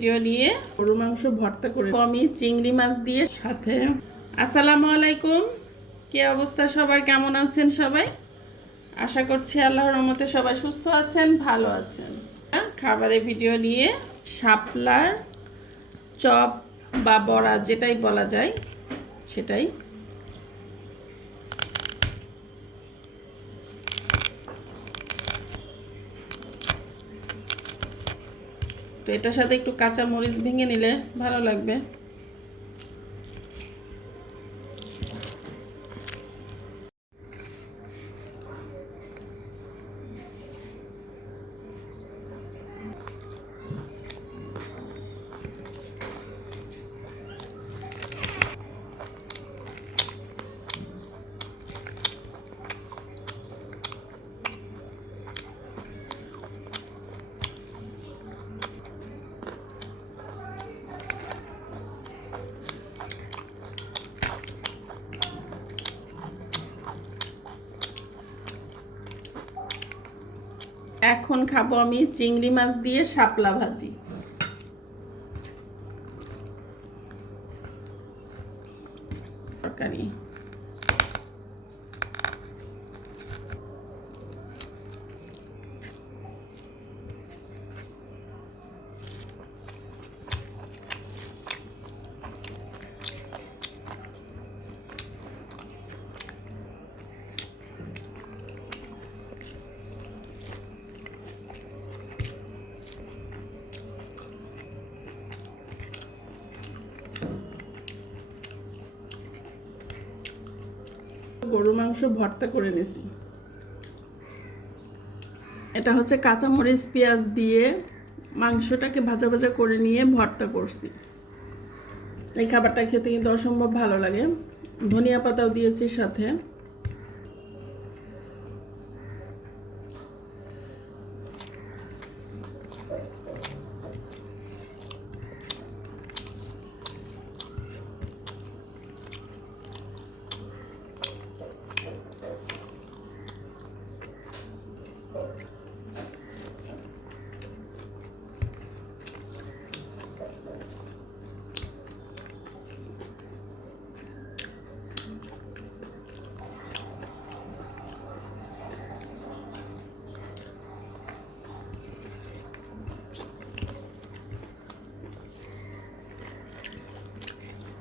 Video নিয়ে গরু মাংস ভর্তা করে আমি চিংড়ি মাছ দিয়ে সাথে। আসসালামু আলাইকুম, কি অবস্থা সবার, কেমন আছেন সবাই? আশা করছি আল্লাহর রহমতে সবাই সুস্থ আছেন, ভালো আছেন। খাবারের ভিডিও নিয়ে শাপলার চপ বা বড়া যেটাই বলা যায় সেটাই। তো এটার সাথে একটু কাঁচা মরিচ ভেঙে নিলে ভালো লাগবে। এখন খাবো আমি চিংড়ি মাছ দিয়ে শাপলা ভাজি। তরকারি গরু মাংস ভর্তা করে নিয়েছি। এটা হচ্ছে কাঁচামরিচ পেঁয়াজ দিয়ে মাংসটাকে ভাজা ভাজা করে নিয়ে ভর্তা করছি। এই খাবারটা খেতে কিন্তু অসম্ভব ভালো লাগে। ধনিয়া পাতাও দিয়েছি সাথে।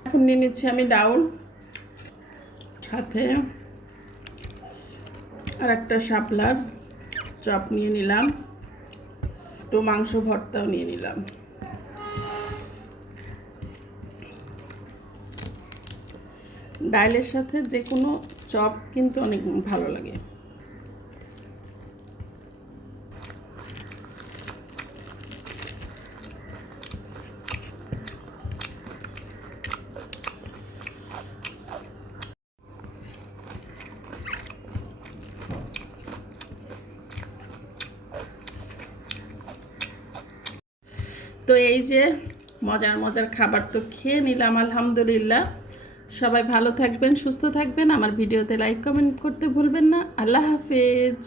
এখন নিয়ে নিচ্ছি আমি ডাউল, সাথে আর একটা শাপলার চপ নিয়ে নিলাম, তো মাংস ভর্তাও নিয়ে নিলাম। ডালের সাথে যে কোনো চপ কিন্তু অনেক ভালো লাগে। তো এই যে মজার মজার খাবার তো খেয়ে নিলাম আলহামদুলিল্লাহ। সবাই ভালো থাকবেন, সুস্থ থাকবেন। আমার ভিডিওতে লাইক কমেন্ট করতে ভুলবেন না। আল্লাহ হাফেজ।